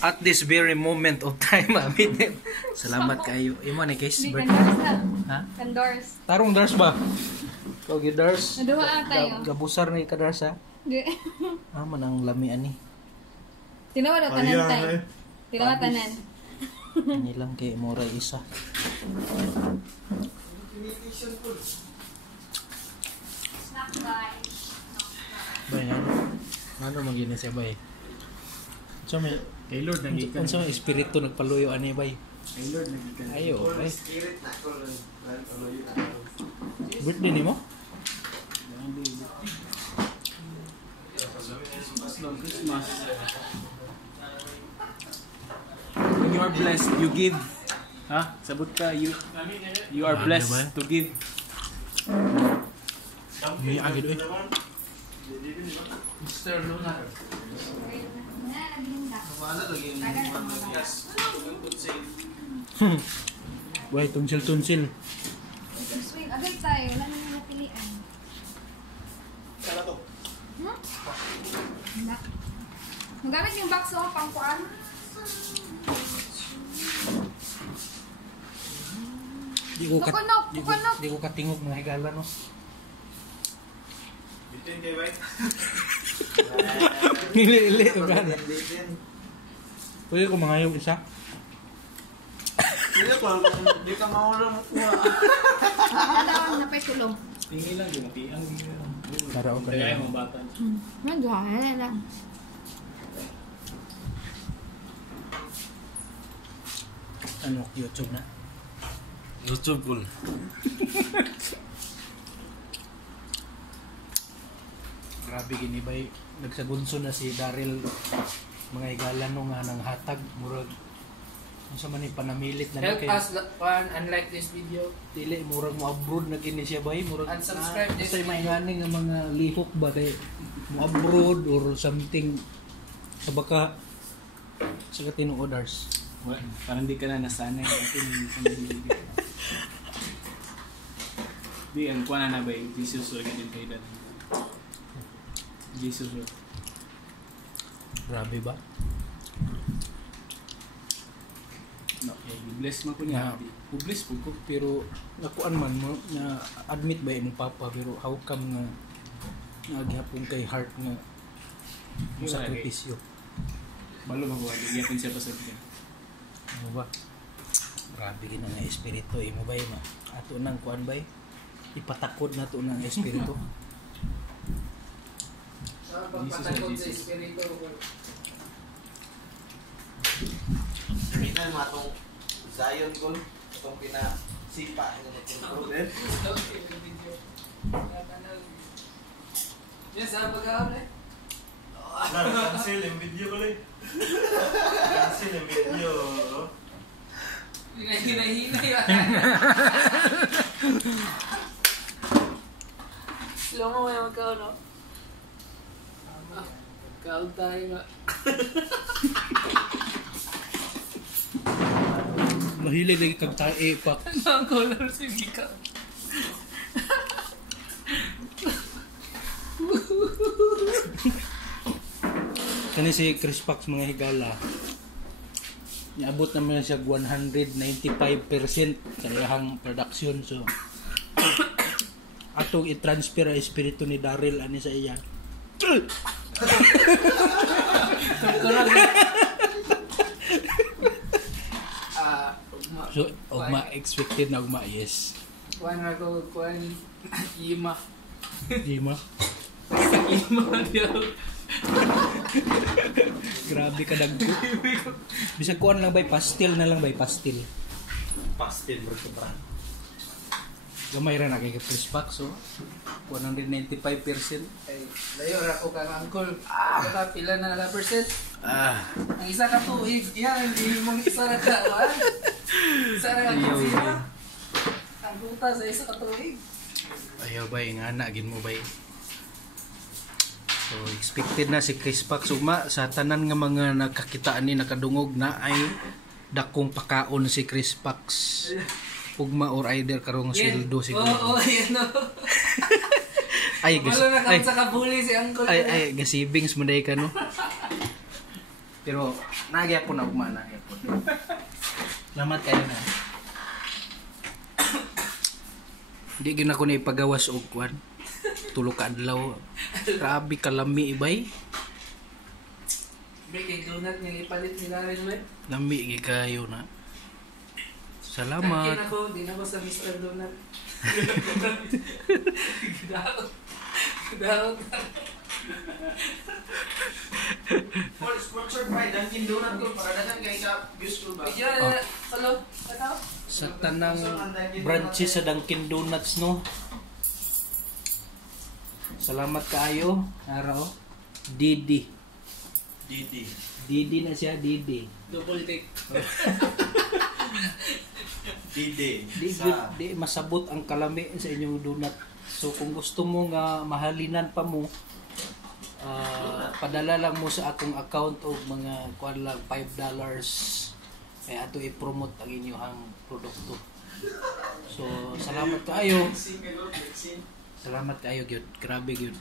at this very moment of time, amin. Salamat kayo. Imo ni case Hindi, birthday. Kandors na. Ha? Kandors. Tarong dars ba? Ikaw gidars. Naduha tayo. Gabusar ni kadars ha. Di. Man ang lami ani. Tinawa na tanan tayo. Tinawa tanan. Ini lang kay mura isa. Snack guys. Bay ano magini siya bay? So may Kay Lord nagikan. unsa may espiritu nagpaluyo ani bay? Kay Lord nagikan. Ayo bay. Spirit na ko lang. Birthday nimo? Christmas. When you are blessed, you give. Ha? Sabot ka, you are blessed to give. May agad oy. Mr. Lunar. Wala lagi yes. Bay tunsil. Swing. Agad tayo. Wala na nang napilian. Sana to. Wala. Magamit yung box o pangkuan. Kukunok. Di ko katingog mga higala no. Bitin kayo ba? Ili brad. Bitin. Pwede ko mangayong isa. Hindi ko di ka mauna makuha. Wala na pa tulong. Tingin lang, gumatiang. Para ako Kaya kanina. yung mga bata. Wala lang. Ano, YouTube na? YouTube ko. Grabe gini bay. Nagsagunso na si Daryl mga higala no nga ng hatag murag unsa man ni panamilit na Help kay us unlike this video. dili murag mo abroad na gini siya bay murag Unsubscribe this sa may video. ngani nga mga lihok ba kay mo abroad or something sa baka sa katinong orders. Well, parang di ka na nasanay. Di, ang kuha na ba yung Jesus or ganyan kayo dati? Jesus or... Grabe ba? No, bless mo ko niya. Bless po ko pero nakuan man mo na admit ba imong papa pero how come nga naghapon kay heart nga mo Yung sakripisyo. Malo magawa, nagyapin siya pa sa bigyan. Ano ba? Grabe gina nga espiritu imo bay ma. Ato nang kuan bay. Ipatakod na to ng espiritu. Sa pagpatakot sa espiritu. Kita mo atong Zion ko. Itong pinasipa. Yes, sa pag-aawal eh. Cancel yung video ko lang. Cancel yung video. Hinay-hinay yan. Slow mo yung magkaw, no? Magkaw tayo nga. Mahilig lagi kag tae pa. Ang color si Mika. Kani si Chris Pax mga higala. Niabot naman siya 195% sa iyang production so atong i-transfer ang espiritu ni Daryl ani sa iya. So, ugma expected na ugma yes. Kuhan na ko, kuhan. Ima. Di ma. Ima diyo. Grabe ka dagko. Bisag kuan lang bay pastel na lang bay pastel. Pastel bro sobra. Gamay ra na kay Chris Pax so 195%. Ay, layo ra ko kang uncle. Baka pila na na percent. Ang isa ka tuig. Yan, hindi mong isa na ka. What? Isa na ka sila. Ang buta sa isa ka tuig. Ayaw bay nga na gin mo bay. So expected na si Chris Pax ugma sa tanan nga mga nagkakitaan ni nakadungog na ay dakong pakaon si Chris Pax. Ugma or either karong sweldo siguro. Oo, yan o. Ay, Malo na kang sa kabuli si uncle. ay gasibings mo day ka no. Pero nagyapon na ugma na gyapon. Salamat kayo na. Di gyud ako na ipagawas og kwan. Tulo ka adlaw. Grabe kalami ibay. Baking donut nga ipalit nila rin, man. Lami gyud kayo na. Tangkin Salamat. ako, di na ko sa Mr. Donut. Gidao. Gidao. Sponsored by Dunkin Donut ko para dagan kay ka views ko ba? Medyo, salo, kataw. Sa tanang branches sa Dunkin Donuts no. Salamat kaayo. Araw. Didi. Didi na siya, Didi. Double take. Di masabot ang kalami sa inyong donut. So kung gusto mo nga mahalinan pa mo, padala lang mo sa akong account og mga kuan lang $5 kaya ato i-promote ang inyong produkto. So salamat kaayo. Salamat kaayo gyud. Grabe gyud.